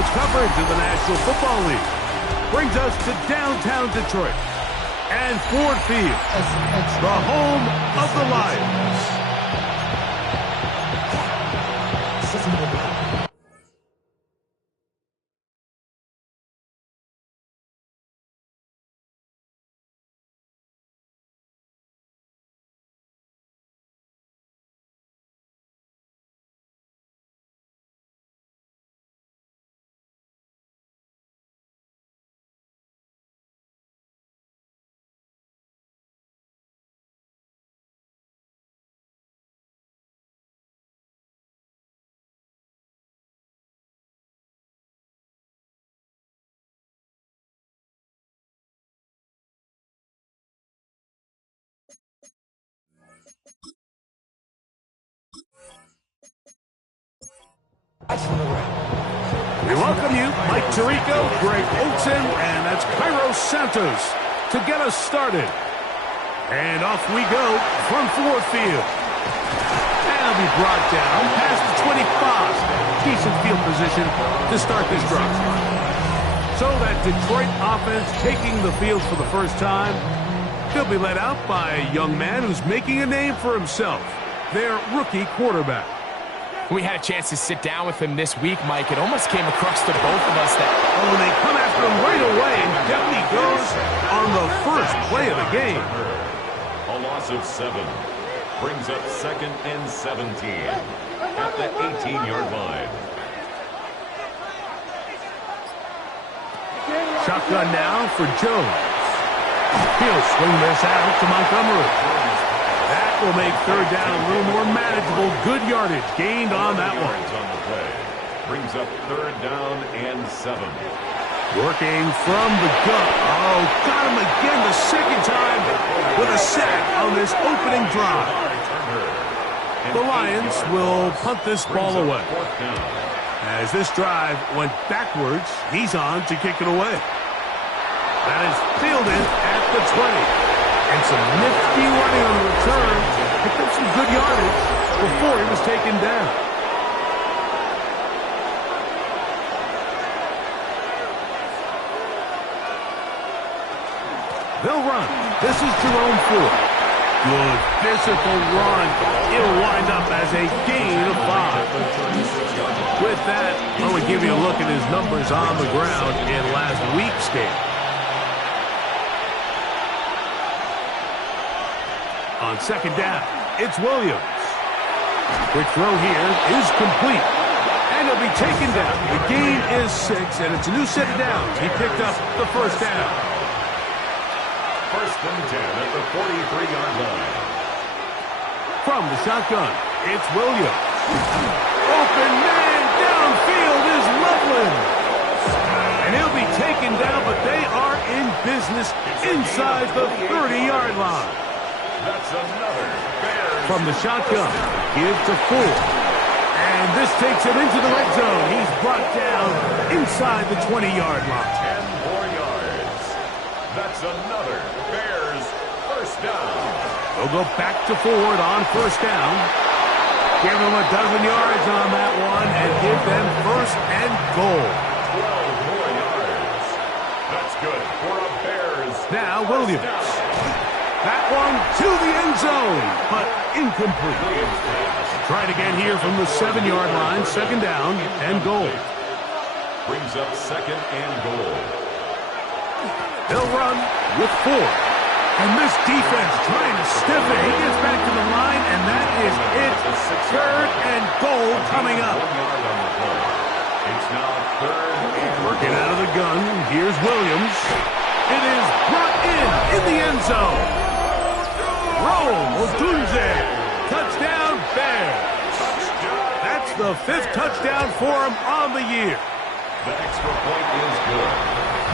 sports coverage of the National Football League. Brings us to downtown Detroit and Ford Field, the home of the Lions. We welcome you, Mike Tirico, Greg Olson, and that's Cairo Santos to get us started. And off we go from Ford Field. That'll be brought down past the 25. Decent field position to start this drive. So that Detroit offense taking the field for the first time. They'll be led out by a young man who's making a name for himself, their rookie quarterback. We had a chance to sit down with him this week, Mike. It almost came across to both of us that... Oh, they come after him right away, and down he goes on the first play of the game. A loss of 7 brings up 2nd and 17 at the 18-yard line. Shotgun now for Jones. He'll swing this out to Montgomery. That will make third down a little more manageable. Good yardage gained on that one. On the play. Brings up 3rd down and 7. Working from the gun. Oh, got him again the second time with a sack on this opening drive. The Lions will punt this ball away. As this drive went backwards, he's on to kick it away. That is fielded at the 20. And some nifty running on the return. Picked up some good yardage before he was taken down. They'll run. This is Jerome Ford. Good physical run. It'll wind up as a gain of 5. With that, I want to give you a look at his numbers on the ground in last week's game. On second down, it's Williams. Quick throw here is complete. And he'll be taken down. The gain is 6, and it's a new set of downs. He picked up the first down. 1st and 10 at the 43-yard line. From the shotgun, it's Williams. Open man downfield is Loveland. And he'll be taken down, but they are in business inside the 30-yard line. That's another Bears. From the shotgun, give to Ford. And this takes him into the red zone. He's brought down inside the 20-yard line. 10 more yards. That's another Bears first down. They'll go back to Ford on first down. Give them a dozen yards on that one and give them first and goal. 12 more yards. That's good for a Bears. Now Williams. That one to the end zone, but incomplete. Try it again here from the 7-yard line, second down and goal. Brings up 2nd and goal. They'll run with 4. And this defense trying to stiff it. He gets back to the line, and that is it. 3rd and goal coming up. 1 yard on the play. It's now 3rd and Working out of the gun, here's Williams. It is brought in the end zone. Rome Odunze, touchdown Bears. That's the 5th touchdown for him on the year. The extra point is good.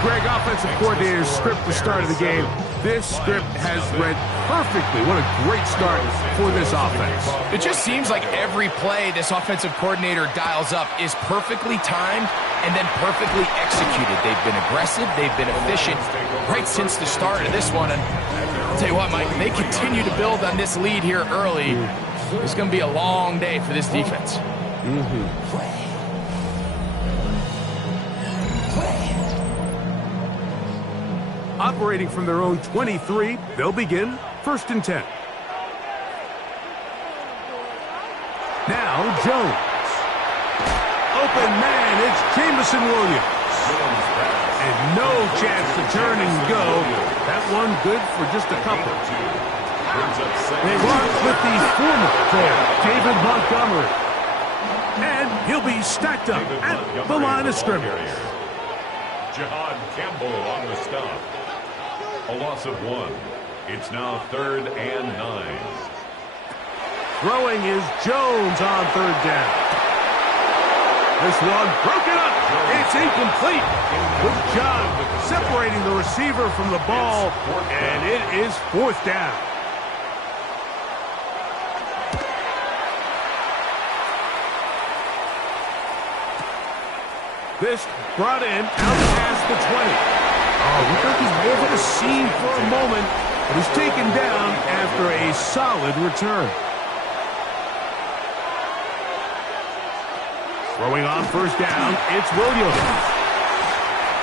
Greg, offensive coordinator's script to start of the game. This script has read perfectly. What a great start for this offense. It just seems like every play this offensive coordinator dials up is perfectly timed and then perfectly executed. They've been aggressive. They've been efficient right since the start of this one. And I'll tell you what, Mike, they continue to build on this lead here early. It's going to be a long day for this defense. Operating from their own 23, they'll begin 1st and 10. Now Jones. Open man, it's Jamison Williams. And no chance to turn and go. That one good for just a couple. They mark with the former player, David Montgomery. And he'll be stacked up at the line of scrimmage. Jihad Campbell on the stop. A loss of 1. It's now 3rd and 9. Throwing is Jones on 3rd down. This one broken up. It's incomplete. Good job separating the receiver from the ball, and it is 4th down. This brought in out past the 20. Oh, looked like he's over the seam for a moment, but he's taken down after a solid return. Throwing on 1st down, it's Williams.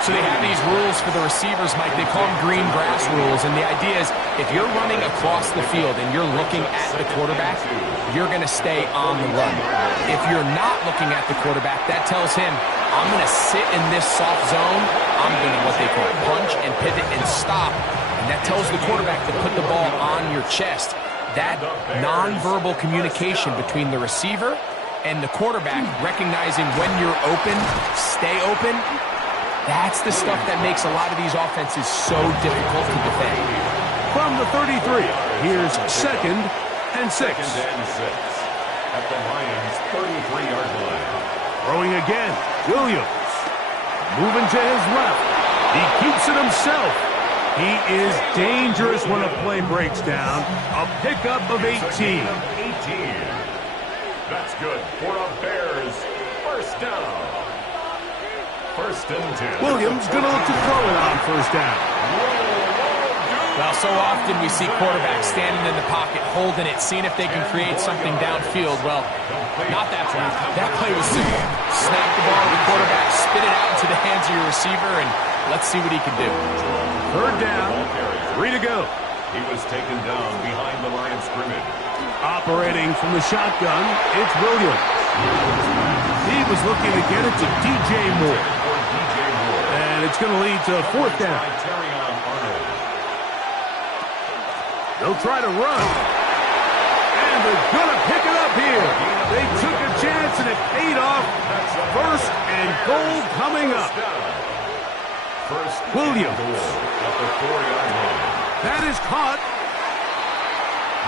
So they have these rules for the receivers, Mike. They call them green grass rules, and the idea is if you're running across the field and you're looking at the quarterback, you're going to stay on the run. If you're not looking at the quarterback, that tells him, I'm going to sit in this soft zone. I'm going to what they call punch and pivot and stop, and that tells the quarterback to put the ball on your chest. That nonverbal communication between the receiver and the quarterback, recognizing when you're open, stay open, that's the stuff that makes a lot of these offenses so difficult to defend. From the 33, here's 2nd and 6. 2nd and 6 at the Lions' 33-yard line. Throwing again, Williams. Moving to his left. He keeps it himself. He is dangerous when a play breaks down. A pickup of 18. That's good for a Bears 1st down. 1st and 10. Williams going to look to throw it on 1st down. Well, so often we see quarterbacks standing in the pocket, holding it, seeing if they can create something downfield. Well, not that play. That play was simple. Snap the ball to the quarterback, spit it out into the hands of your receiver, and let's see what he can do. 3rd down, 3 to go. He was taken down behind the line of scrimmage. Operating from the shotgun, it's Williams. He was looking to get it to DJ Moore. And it's going to lead to 4th down. They'll try to run. And they're going to pick it up here. They took a chance and it paid off. 1st and goal coming up. Williams. At the 4-yard line. That is caught.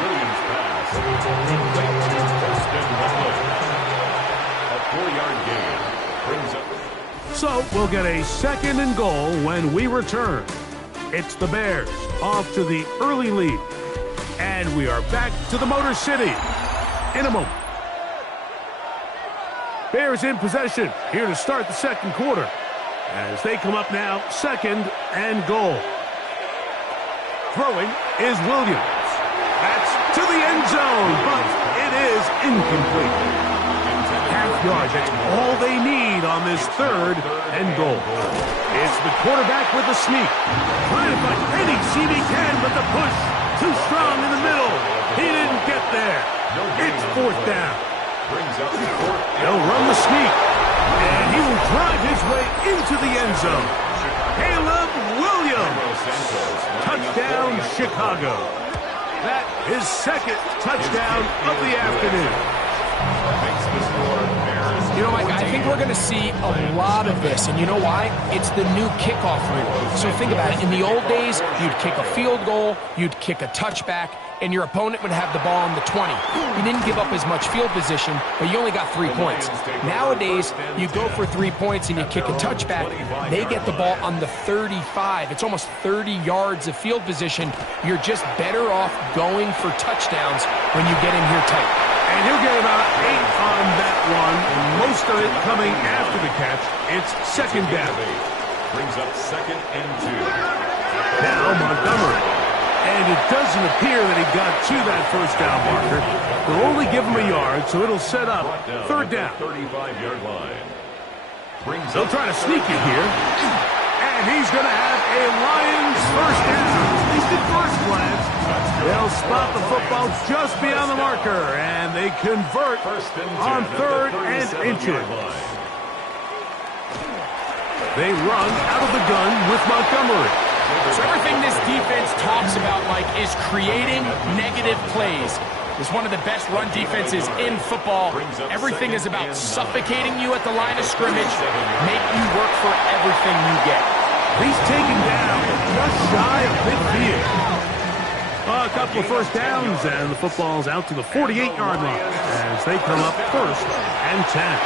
Williams pass. A 4-yard gain brings up. So we'll get a 2nd and goal when we return. It's the Bears off to the early lead. And we are back to the Motor City in a moment. Bears in possession here to start the 2nd quarter. As they come up now, 2nd and goal. Throwing is Williams. That's to the end zone, but it is incomplete. Half yard, that's all they need on this 3rd and goal. It's the quarterback with the sneak. Trying to find any seam he can, but the push too strong in the middle. He didn't get there. It's 4th down. They'll run the sneak, and he will drive his way into the end zone. Caleb Williams. Touchdown, Chicago. That is 2nd touchdown of the afternoon. You know, Mike, I think we're going to see a lot of this, and you know why? It's the new kickoff rule. So think about it. In the old days, you'd kick a field goal, you'd kick a touchback, and your opponent would have the ball on the 20. You didn't give up as much field position, but you only got 3 points. Nowadays, you go for 3 points and you kick a touchback, they get the ball on the 35. It's almost 30 yards of field position. You're just better off going for touchdowns when you get in here tight. And he'll get about 8 on that one, most of it coming after the catch. It's 2nd down. Brings up 2nd and 2. Now Montgomery. And it doesn't appear that he got to that 1st down marker. They'll only give him a yard, so it'll set up 3rd down. 35-yard line. They'll try to sneak it here. And he's going to have a Lions first down. At least at first glance. They'll spot the football just beyond the marker, and they convert on 3rd and inches. They run out of the gun with Montgomery. So everything this defense talks about, Mike, is creating negative plays. It's one of the best run defenses in football. Everything is about suffocating you at the line of scrimmage, make you work for everything you get. He's taken down just shy of midfield. A couple of first downs, and the football's out to the 48-yard line as they come up 1st and 10.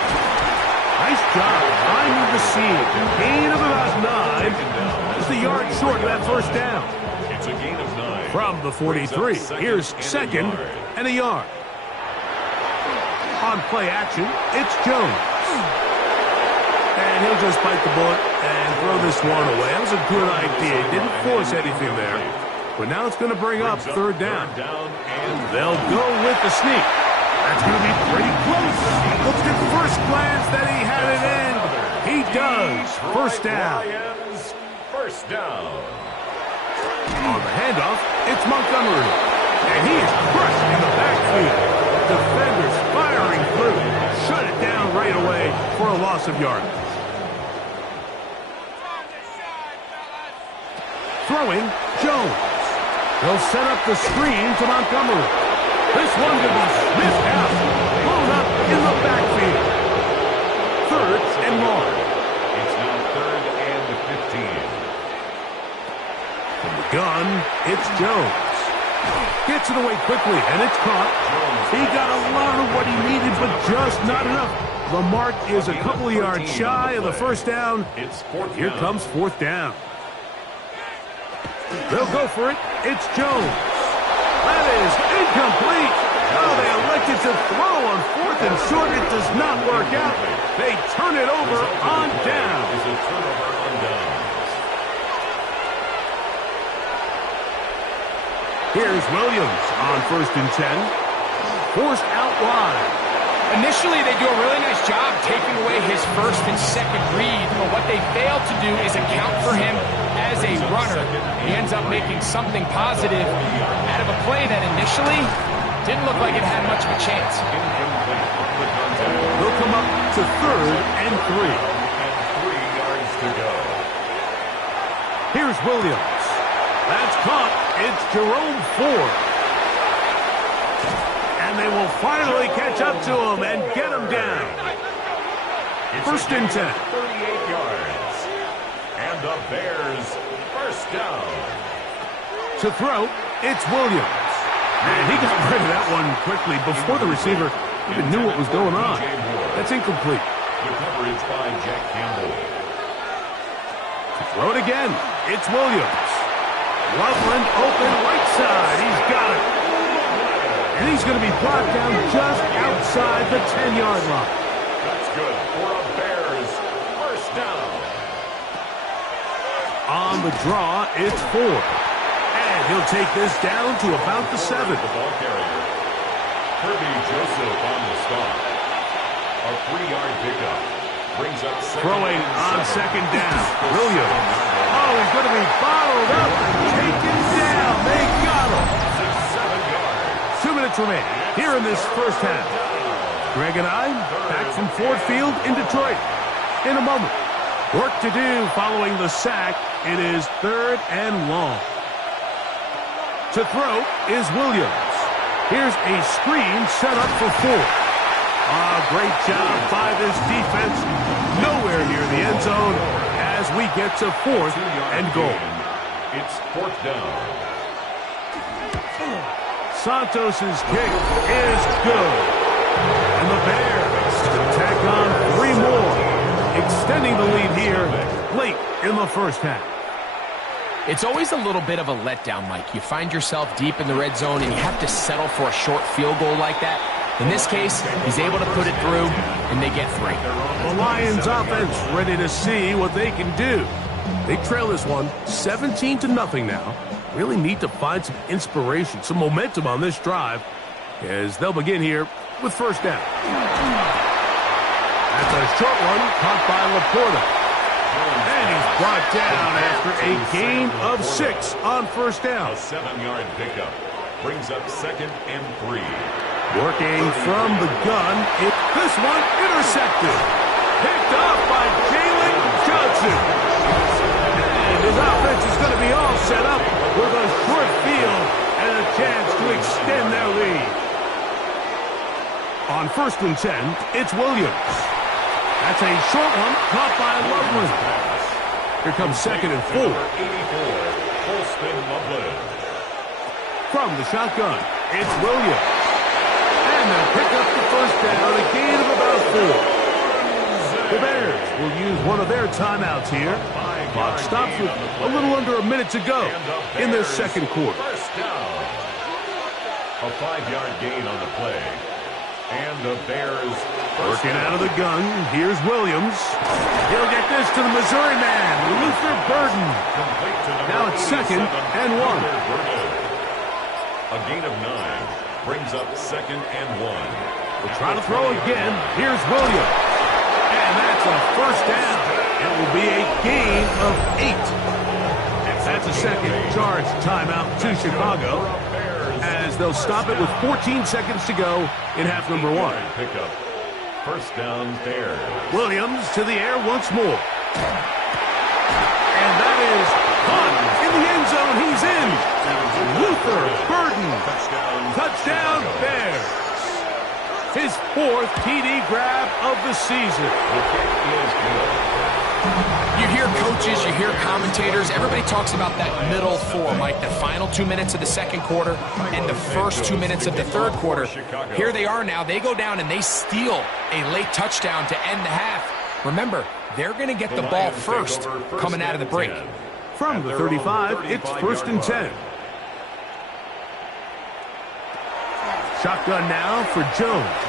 Nice job finding the seam. Gain of about 9. Just a yard short of that first down. It's a gain of 9. From the 43, here's 2nd and a yard. On play action, it's Jones. And he'll just bite the bullet and throw this one away. That was a good idea. He didn't force anything there. But now it's going to bring up 3rd down. They'll go with the sneak. That's going to be pretty close. Looks at first glance that he had it in. He does. First down. First down. On the handoff, it's Montgomery. And he is crushed in the backfield. Defenders firing through. Shut it down right away for a loss of yardage. Throwing, Jones. They'll set up the screen to Montgomery. This one could be sniffed out. Blown up in the backfield. 3rd and long. It's now 3rd and 15. From the gun, it's Jones. Gets it away quickly, and it's caught. He got a lot of what he needed, but just not enough. The mark is a couple of yards shy of the first down. Here comes 4th down. They'll go for it. It's Jones. That is incomplete. Oh, they elected to throw on 4th and short. It does not work out. They turn it over on down. Here's Williams on 1st and 10. Forced out wide. Initially, they do a really nice job taking away his 1st and 2nd read, but what they fail to do is account for him as a runner. He ends up making something positive out of a play that initially didn't look like it had much of a chance. They'll come up to 3rd and 3. And 3 yards to go. Here's Williams. That's caught. It's Jerome Ford. And they will finally catch up to him and get him down. 1st and 10. 38 yards. And the Bears first down. To throw, it's Williams. And he got rid of that one quickly before the receiver even knew what was going on. That's incomplete. The coverage by Jack Campbell. To throw it again, it's Williams. Loveland open right side. He's got it. And he's going to be brought down just outside the 10-yard line. That's good for a Bears first down. On the draw, it's Ford. And he'll take this down to about the 7. The ball carrier. Kirby Joseph on the stop. A 3-yard pickup. Brings up throwing on 2nd down. Williams. Oh, he's going to be bottled up and taken down. They got him. 7 yards. 2 minutes remaining here in this first half. Greg and I back from Ford Field in Detroit. In a moment. Work to do following the sack. It is 3rd and long. To throw is Williams. Here's a screen set up for Ford. Great job by this defense. Nowhere near the end zone as we get to 4th and goal. It's 4th down. Santos' kick is good. And the Bears tack on 3 more, extending the lead here late in the first half. It's always a little bit of a letdown, Mike. You find yourself deep in the red zone and you have to settle for a short field goal like that. In this case, he's able to put it through, and they get 3. The Lions offense ready to see what they can do. They trail this one 17-0 now. Really need to find some inspiration, some momentum on this drive as they'll begin here with first down. That's a short one caught by Laporta. And he's brought down after a gain of 6 on first down. A 7-yard pickup brings up 2nd and 3. Working from the gun. This one intercepted. Picked off by Jalen Johnson. And his offense is going to be all set up with a short field and a chance to extend their lead. On 1st and 10, it's Williams. That's a short one caught by Loveland. Here comes 2nd and 4. From the shotgun, it's Williams. And they'll pick up the first down, a gain of about 4. The Bears will use one of their timeouts here. Clock stops with a little under a minute to go in this second quarter. First down. A 5-yard gain on the play. And the Bears working out of the gun. Here's Williams. He'll get this to the Missouri man, Luther Burden. Now it's 2nd and 1. A gain of 9 brings up 2nd and 1. We'll try to throw again. Here's Williams. And that's a first down. It will be a gain of 8. That's a second charge timeout to Chicago, as they'll stop it with 14 seconds to go in half number 1. Pickup. First down, Bears. Williams to the air once more. And that is caught in the end zone. He's in. Luther Burden. Touchdown, Bears. His 4th TD grab of the season. You hear coaches, you hear commentators, everybody talks about that middle 4, Mike, the final 2 minutes of the second quarter and the first 2 minutes of the third quarter. Here they are now. They go down and they steal a late touchdown to end the half. Remember, they're going to get the ball first coming out of the break. From the 35, it's 1st and 10. Shotgun now for Jones.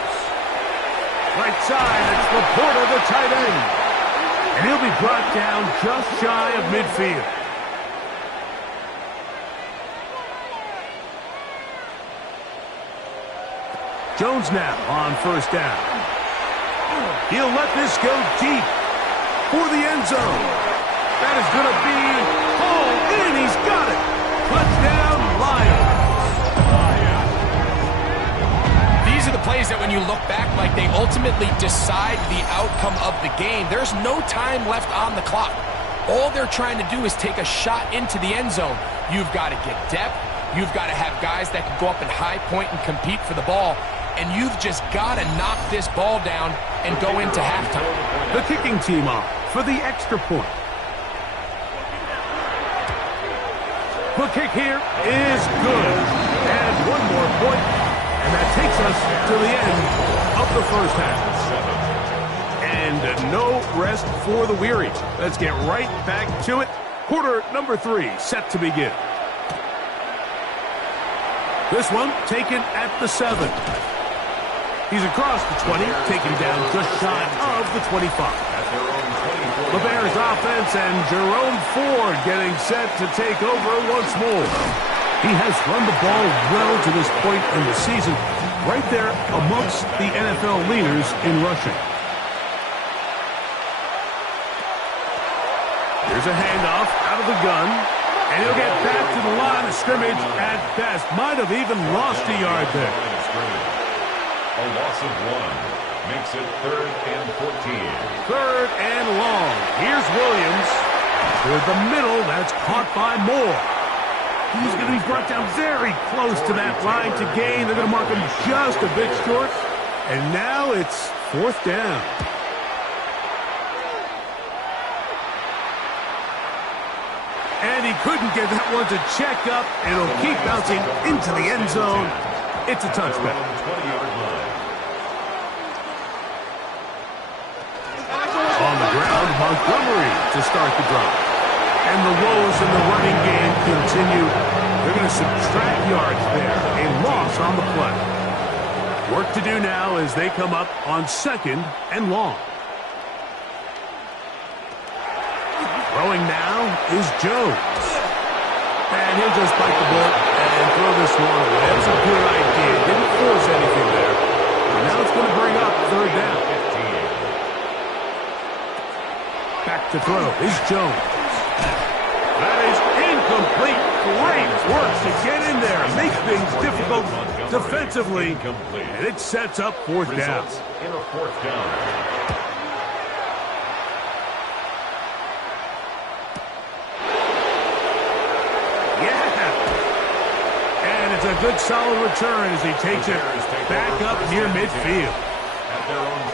Right side, it's Laporta, the tight end. And he'll be brought down just shy of midfield. Jones now on first down. He'll let this go deep for the end zone. That is going to be hauled in. He's got it. Touchdown, Lions. These are the plays that when you look back, like they ultimately decide the outcome of the game. There's no time left on the clock. All they're trying to do is take a shot into the end zone. You've got to get depth. You've got to have guys that can go up and high point and compete for the ball. And you've just got to knock this ball down and go into halftime. The kicking team off for the extra point. The kick here is good. And one more point. And that takes us to the end of the first half. And no rest for the weary. Let's get right back to it. Quarter number 3 set to begin. This one taken at the 7. He's across the 20, taken down just shy of the 25. The Bears offense and Jerome Ford getting set to take over once more. He has run the ball well to this point in the season, right there amongst the NFL leaders in rushing. Here's a handoff out of the gun, and he'll get back to the line of scrimmage at best. Might have even lost a yard there. A loss of 1 makes it 3rd and 14. 3rd and long. Here's Williams. Toward the middle, that's caught by Moore. He's going to be brought down very close to that line to gain. They're going to mark him just a bit short. And now it's 4th down. And he couldn't get that one to check up. It'll keep bouncing into the end zone. It's a touchback. 20-yard line. On the ground, Montgomery to start the drive. And the woes in the running game continue. They're going to subtract yards there. A loss on the play. Work to do now as they come up on 2nd and long. Throwing now is Jones. And he'll just bite the bullet and throw this one away. That was a good idea. Didn't force anything there. And now it's going to bring up 3rd down. Back to throw is Jones. That is incomplete. Great work to get in there, make things difficult defensively, and it sets up fourth down. In a fourth down. It's a good solid return as he takes it back up near midfield.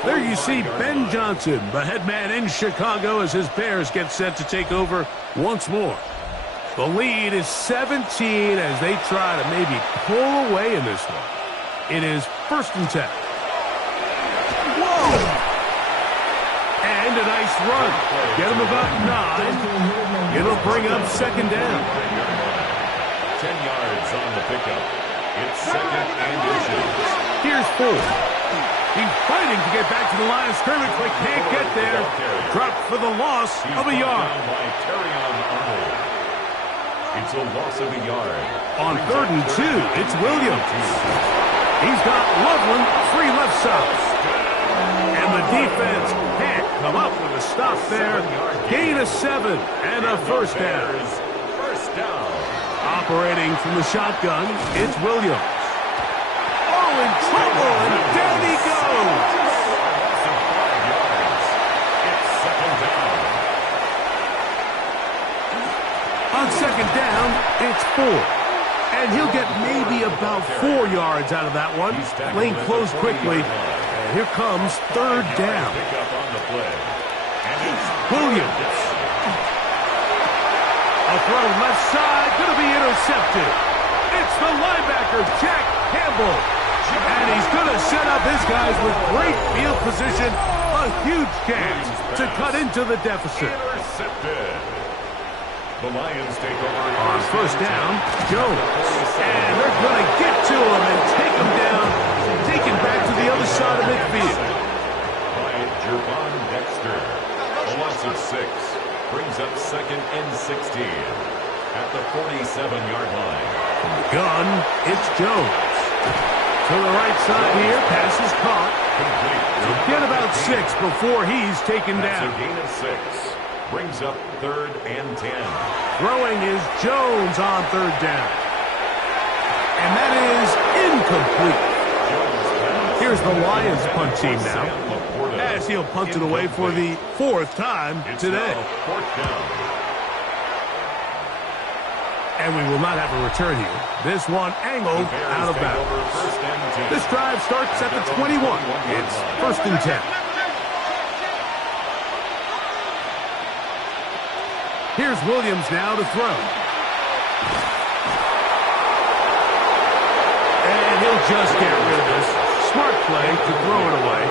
There you see Ben Johnson, the head man in Chicago, as his Bears get set to take over once more. The lead is 17 as they try to maybe pull away in this one. It is 1st and 10. Whoa! And a nice run. Get him about 9. It'll bring up 2nd down. 10 yards on the pickup. It's 2nd and inches. Here's 4. He's fighting to get back to the line of scrimmage, but can't get there. Dropped for the loss of a yard. It's a loss of a yard. On 3rd and 2, it's Williams. He's got Loveland free left side. And the defense can't come up with a stop there. Gain of 7 and a 1st down. First down. Operating from the shotgun, it's Williams. Oh, in trouble, and down he goes. It's 2nd down. On 2nd down, it's 4. And he'll get maybe about 4 yards out of that one. Lane closed quickly. And here comes 3rd down. Williams. A throw left side, going to be intercepted. It's the linebacker, Jack Campbell. And he's going to set up his guys with great field position. A huge chance to cut into the deficit. Intercepted. The Lions take over on 1st down, Jones. And they're going to get to him and take him down. Taken back to the other side of midfield. By Jervon Dexter. A loss of 6. Brings up 2nd and 16 at the 47-yard line. From the gun, it's Jones. To the right side here, pass is caught. He'll get about 6 before he's taken down. That's a gain of 6. Brings up 3rd and 10. Throwing is Jones on 3rd down. And that is incomplete. Here's the Lions punt team now, as he'll punt it away for the 4th time today. 4th down. And we will not have a return here. This one angled out of bounds. This drive starts at the 21. It's 1st and 10. Here's Williams now to throw. And he'll just get rid of this. Smart play to throw it away,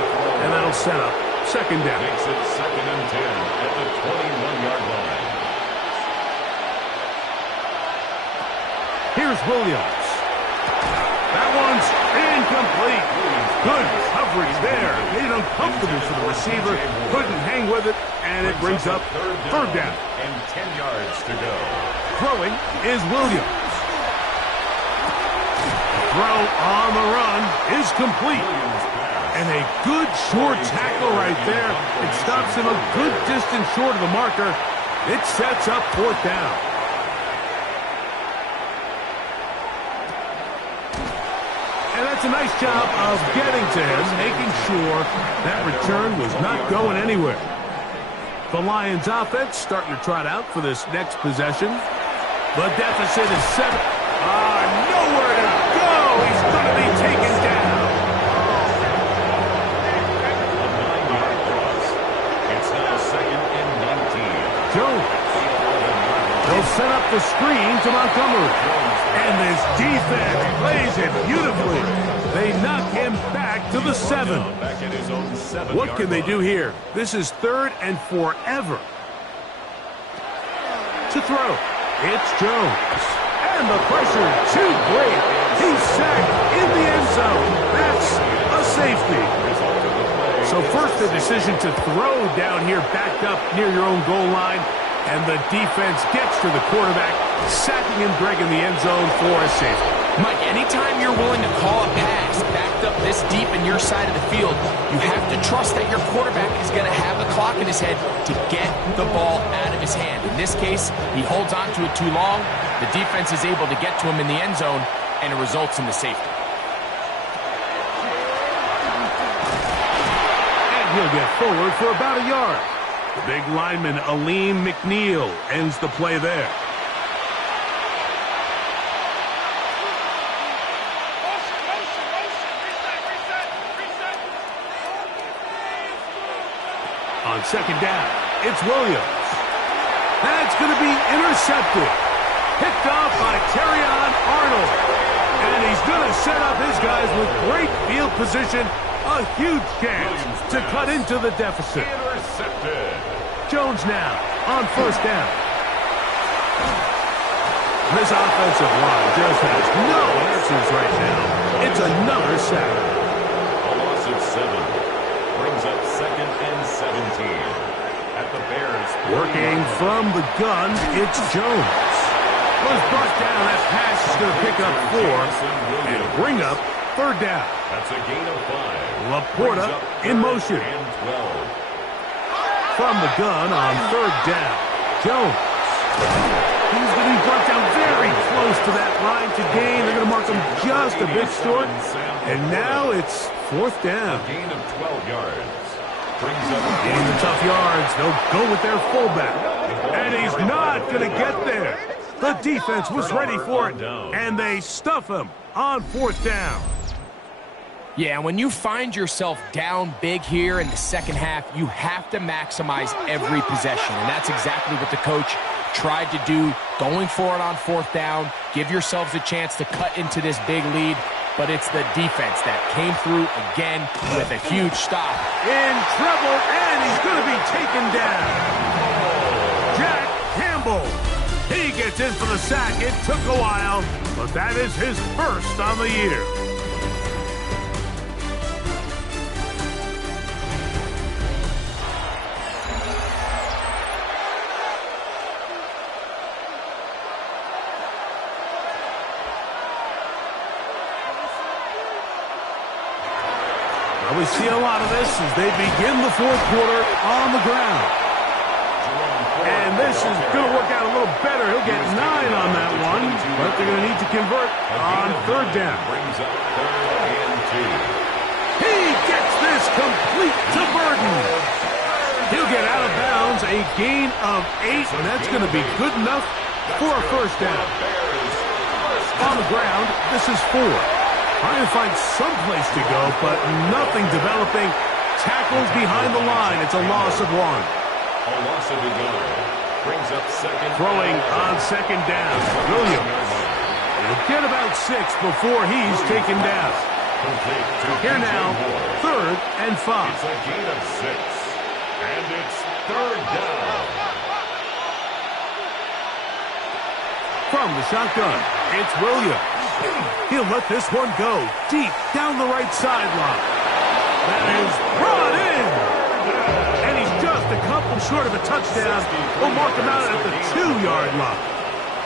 and that'll set up 2nd down. Makes it 2nd and 10 at the 21-yard line. Here's Williams. That one's incomplete. Good coverage there. Made it uncomfortable for the receiver. Couldn't hang with it, and it brings up 3rd down. And 10 yards to go. Throwing is Williams. Throw on the run is complete. And a good short tackle right there. It stops him a good distance short of the marker. It sets up 4th down. And that's a nice job of getting to him, making sure that return was not going anywhere. The Lions offense starting to trot out for this next possession. The deficit is 7. Nowhere to go. He's going to be taken down. A 9-yard loss. It's now 2nd and 19. Jones. They'll set up the screen to Montgomery. And this defense plays it beautifully. They knock him back to the 7. Back at his own 7-yard What can they do here? This is 3rd and forever. To throw, it's Jones. And the pressure too great. He's sacked in the end zone. That's a safety. So first the decision to throw down here backed up near your own goal line. And the defense gets to the quarterback, sacking him, dragging the end zone for a safety. Mike, anytime you're willing to call a pass backed up this deep in your side of the field, you have to trust that your quarterback is going to have the clock in his head to get the ball out of his hand. In this case, he holds on to it too long. The defense is able to get to him in the end zone, and it results in the safety. And he'll get forward for about a yard. The big lineman, Aleem McNeil, ends the play there. On second down, it's Williams. That's going to be intercepted. Picked off by Terrion Arnold. And he's going to set up his guys with great field position. A huge chance to cut into the deficit. Intercepted. Jones now on first down. This offensive line just has no answers right now. It's another sack. A loss of 7. Brings up 2nd and 17. At the Bears. Working from the gun, it's Jones. Was brought down. That pass is going to pick up 4 and bring up third down. That's a gain of 5. Laporta in motion. And 12. From the gun on third down, Jones. He's going to be brought down very close to that line to gain. They're going to mark him just a bit short. And now it's fourth down. A gain of 12 yards. Brings up Getting the tough yards. They'll go with their fullback. And he's not going to get there. The defense was ready for it. And they stuff him on fourth down. Yeah, when you find yourself down big here in the second half, you have to maximize every possession. And that's exactly what the coach tried to do, going for it on fourth down. Give yourselves a chance to cut into this big lead. But it's the defense that came through again with a huge stop. In trouble, and he's going to be taken down. Jack Campbell. He gets in for the sack. It took a while, but that is his first on the year. We see a lot of this as they begin the fourth quarter on the ground. And this is going to work out a little better. He'll get 9 on that one, but they're going to need to convert on third down. Brings up 3rd and 2. He gets this complete to Burden. He'll get out of bounds, a gain of 8, and that's going to be good enough for a first down. On the ground, this is 4. Trying to find some place to go, but nothing developing. Tackled behind the line. It's a loss of 1. A loss of a yard. Brings up 2nd. Throwing on second down. Williams. He'll get about 6 before he's taken down. Here now, 3rd and 5. It's a gain of 6. And it's 3rd down. From the shotgun, it's Williams. He'll let this one go deep down the right sideline. That is brought in. And he's just a couple short of a touchdown. We'll mark him out at the 2-yard line.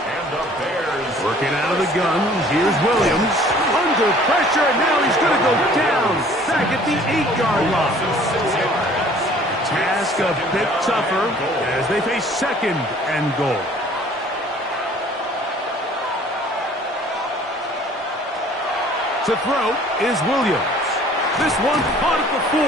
And the Bears working out of the gun. Here's Williams. Under pressure, and now he's going to go down. Back at the 8-yard line. Task a bit tougher as they face 2nd and goal. To throw is Williams. This one caught at the 4.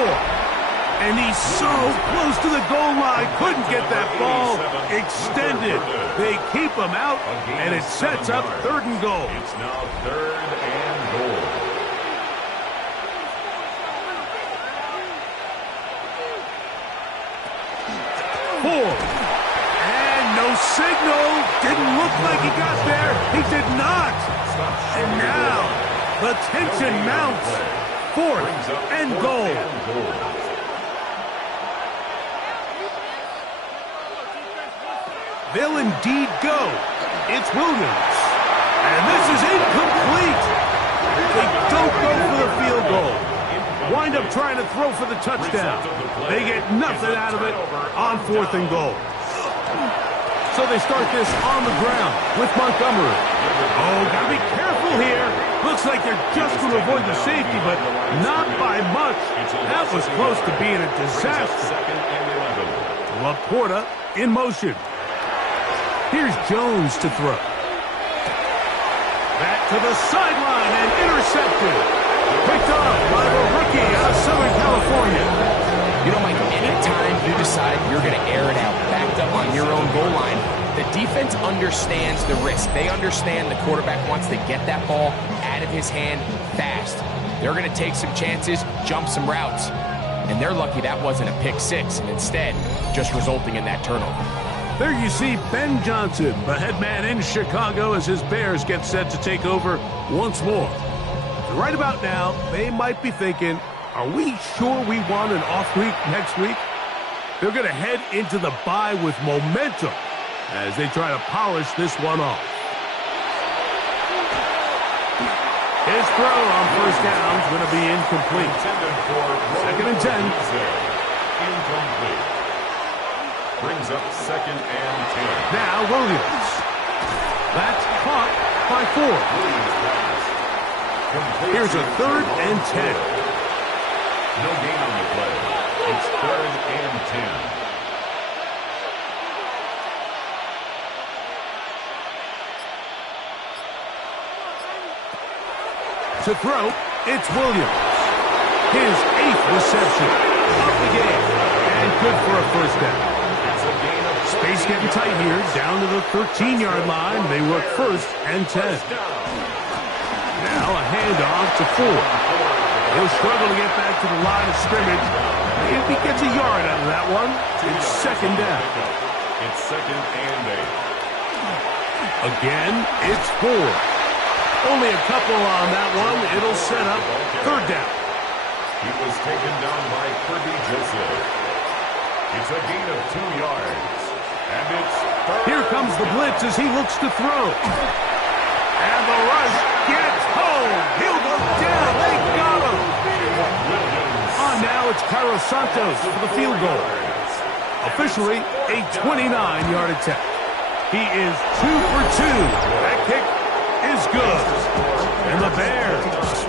And he's so close to the goal line. Couldn't get that ball extended. They keep him out, and it sets up 3rd and goal. It's now 3rd and goal. Four. And no signal. Didn't look like he got there. He did not. And now the tension mounts. 4th and goal. They'll indeed go. It's Williams. And this is incomplete. They don't go for the field goal. Wind up trying to throw for the touchdown. They get nothing out of it on 4th and goal. So they start this on the ground with Montgomery. Oh, gotta be careful here. Looks like they're just going to avoid the safety, but not by much. That was close to being a disaster. Laporta in motion. Here's Jones to throw. Back to the sideline and intercepted. Picked up by the rookie out of Southern California. You know, Mike, anytime you decide you're going to air it out, backed up on your own goal line, the defense understands the risk. They understand the quarterback wants to get that ball out of his hand fast. They're going to take some chances, jump some routes. And they're lucky that wasn't a pick six, and instead, just resulting in that turnover. There you see Ben Johnson, the head man in Chicago, as his Bears get set to take over once more. Right about now, they might be thinking, are we sure we want an off week next week? They're going to head into the bye with momentum as they try to polish this one off. His throw on first down is going to be incomplete. Second and 10. Incomplete. Brings up second and 10. Now Williams. That's caught by 4. Here's a third and 10. No gain on the play. It's third and 10. To throw, it's Williams. His 8th reception of the game. And good for a first down. Space getting tight here, down to the 13-yard line. They work first and 10. Now a handoff to Ford. He'll struggle to get back to the line of scrimmage. If he gets a yard out of that one, it's second down. It's second and 8. Again, it's Ford. Only a couple on that one. It'll set up third down. He was taken down by Kirby Joseph. It's a gain of 2 yards. And it's third. Here comes the blitz as he looks to throw. And the rush gets home. He'll go down. They got him. On now, it's Cairo Santos for the field goal. Officially, a 29-yard attempt. He is 2 for 2. That kick is good. And the Bears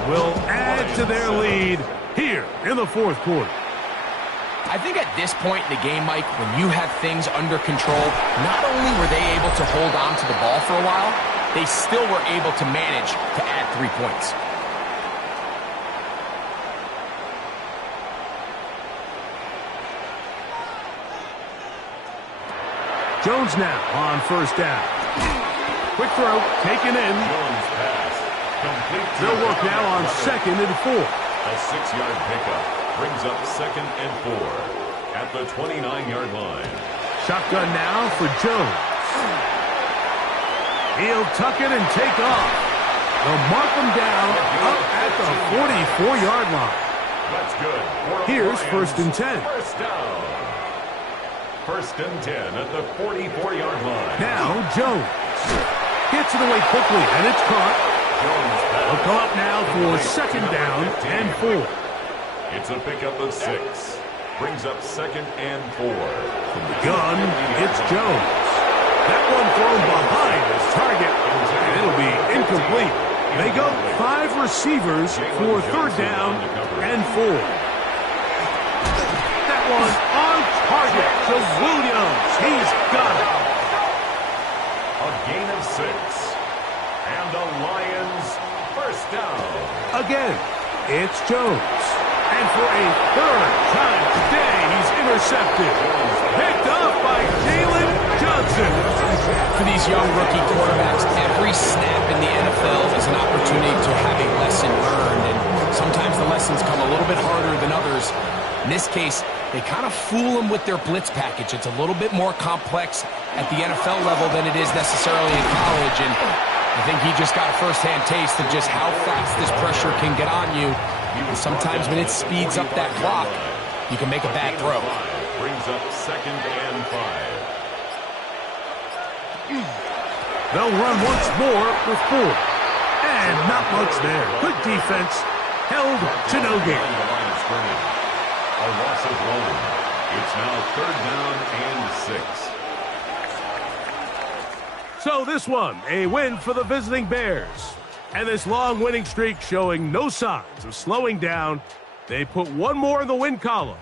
will add to their lead here in the fourth quarter. I think at this point in the game, Mike, when you have things under control, not only were they able to hold on to the ball for a while, they still were able to manage to add 3 points. Jones now on first down. Quick throw, taken in. They'll work now on second and 4. A 6-yard pickup brings up second and 4 at the 29-yard line. Shotgun now for Jones. He'll tuck it and take off. They'll mark him down up at the 44-yard line. That's good. Here's first and 10. First down. First and 10 at the 44-yard line. Now Jones gets it away quickly, and it's caught. They'll come up now for second down and 4. It's a pickup of 6. Brings up second and 4. From the gun, it's Jones. That one thrown behind his target, and it'll be incomplete. They go 5 receivers for third down and 4. That one on target to Williams. He's got it. A gain of 6. And the Lions first down. Again, it's Jones. And for a third time today, he's intercepted. Picked up by Jalen Johnson. For these young rookie quarterbacks, every snap in the NFL is an opportunity to have a lesson learned. And sometimes the lessons come a little bit harder than others. In this case, they kind of fool them with their blitz package. It's a little bit more complex at the NFL level than it is necessarily in college. And I think he just got a first-hand taste of just how fast this pressure can get on you. And sometimes when it speeds up that clock, you can make a bad throw. Brings up second and 5. They'll run once more with 4. And not much there. Good defense. Held to no gain. A loss of 1. It's now third down and 6. So this one, a win for the visiting Bears. And this long winning streak showing no signs of slowing down. They put one more in the win column.